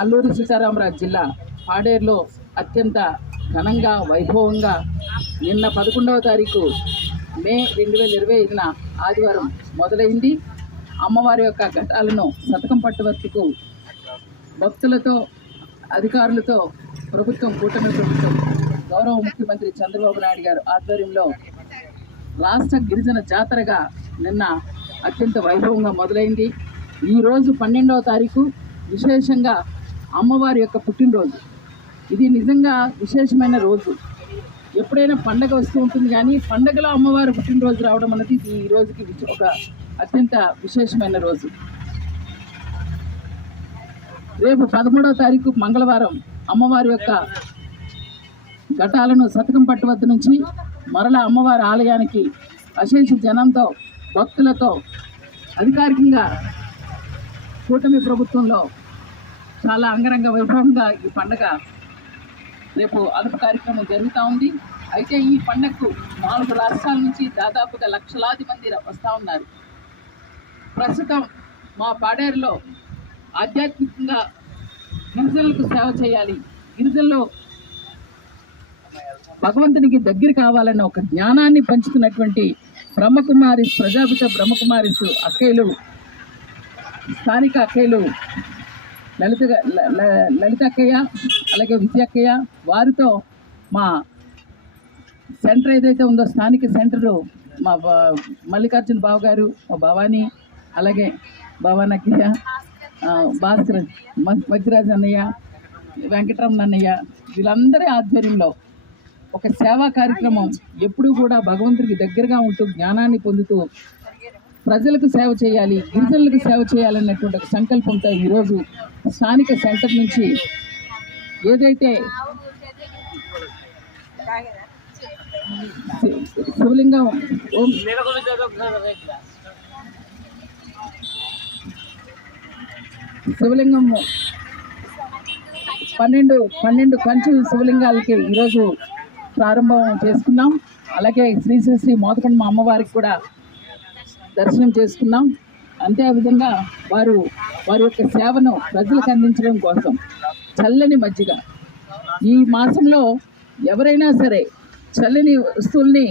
అల్లూరి సీతారామరాజు జిల్లా పాడేరులో అత్యంత ఘనంగా వైభవంగా నిన్న 11వ తారీఖు మే 2025న ఆదివారం మొదలైంది. అమ్మవారి యొక్క ఘటాలను శతకం పట్టువర్తికు భక్తులతో అధికారులతో ప్రభుత్వం కూటమి ప్రభుత్వం గౌరవ ముఖ్యమంత్రి చంద్రబాబు నాయుడు గారు ఆధ్వర్యంలో రాష్ట్ర గిరిజన జాతరగా నిన్న అత్యంత వైభవంగా మొదలైంది. ఈరోజు 12వ తారీఖు విశేషంగా అమ్మవారి యొక్క పుట్టినరోజు. ఇది నిజంగా విశేషమైన రోజు. ఎప్పుడైనా పండగ వస్తూ ఉంటుంది, కానీ పండగలో అమ్మవారి పుట్టినరోజు రావడం అనేది ఈ రోజుకి ఒక అత్యంత విశేషమైన రోజు. రేపు 13వ తారీఖు మంగళవారం అమ్మవారి యొక్క ఘటాలను శతకం పట్టు వద్ద నుంచి మరలా అమ్మవారి ఆలయానికి అశేష జనంతో భక్తులతో అధికారికంగా కూటమి ప్రభుత్వంలో చాలా అంగరంగ వైభవంగా ఈ పండగ రేపు అదుపు కార్యక్రమం జరుగుతూ ఉంది. అయితే ఈ పండగకు 4 రాష్ట్రాల నుంచి దాదాపుగా లక్షలాది మంది వస్తూ ఉన్నారు. ప్రస్తుతం మా పాడేరులో ఆధ్యాత్మికంగా గిరిజనులకు సేవ చేయాలి, గిరిజనులు భగవంతునికి దగ్గర కావాలన్న ఒక జ్ఞానాన్ని పంచుతున్నటువంటి బ్రహ్మకుమారిస్, ప్రజాపిత బ్రహ్మకుమారిస్ అక్కయ్యలు, స్థానిక అక్కయ్యలు లలిత అక్కయ్య అలాగే విజయ అక్కయ్య, వారితో మా సెంటర్ ఏదైతే ఉందో స్థానిక సెంటరు మా మల్లికార్జున బావ గారు, మా భవానీ, అలాగే భవానీ అక్కయ్య, భాస్కర్, మధ్యరాజు అన్నయ్య, వెంకటరమణ అన్నయ్య, వీళ్ళందరి ఆధ్వర్యంలో ఒక సేవా కార్యక్రమం ఎప్పుడూ కూడా భగవంతుడికి దగ్గరగా ఉంటూ జ్ఞానాన్ని పొందుతూ ప్రజలకు సేవ చేయాలి, గిరిజనులకు సేవ చేయాలన్నటువంటి ఒక సంకల్పంతో ఈరోజు స్థానిక సెంటర్ నుంచి ఏదైతే శివలింగం శివలింగం 12 కంచు శివలింగాలకి ఈరోజు ప్రారంభం చేసుకున్నాం. అలాగే శ్రీ శ్రీ శ్రీ మోదకొండమ్మ అమ్మవారికి కూడా దర్శనం చేసుకున్నాం. అంతేవిధంగా వారి యొక్క సేవను ప్రజలకు అందించడం కోసం చల్లని మజ్జిగ, ఈ మాసంలో ఎవరైనా సరే చల్లని వస్తువుల్ని